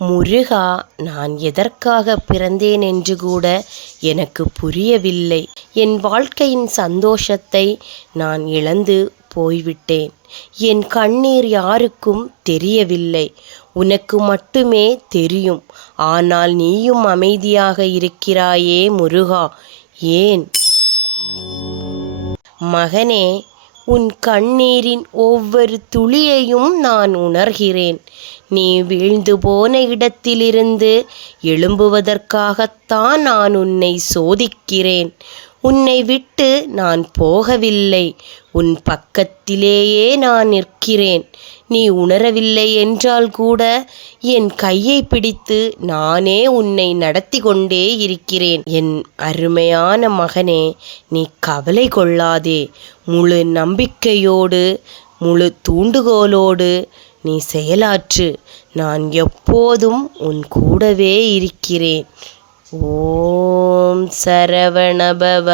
முருகா, நான் எதற்காக பிறந்தேன் என்று கூட எனக்கு புரியவில்லை. என் வாழ்க்கையின் சந்தோஷத்தை நான் இழந்து போய்விட்டேன். என் கண்ணீர் யாருக்கும் தெரியவில்லை. உனக்கு மட்டுமே தெரியும். ஆனால் நீயும் அமைதியாக இருக்கிறாயே முருகா, ஏன்? மகனே, உன் கண்ணீரின் ஒவ்வொரு துளியையும் நான் உணர்கிறேன். நீ வீழ்ந்து போன இடத்திலிருந்து எழும்புவதற்காகத்தான் நான் உன்னை சோதிக்கிறேன். உன்னை விட்டு நான் போகவில்லை. உன் பக்கத்திலேயே நான் நிற்கிறேன். நீ உணரவில்லை என்றால் கூட என் கையை பிடித்து நானே உன்னை நடத்தி கொண்டே இருக்கிறேன். என் அருமையான மகனே, நீ கவலை கொள்ளாதே. முழு நம்பிக்கையோடு, முழு தூண்டுகோலோடு நீ செயலாற்று. நான் எப்போதும் உன் கூடவே இருக்கிறேன். ஓம் சரவணபவ.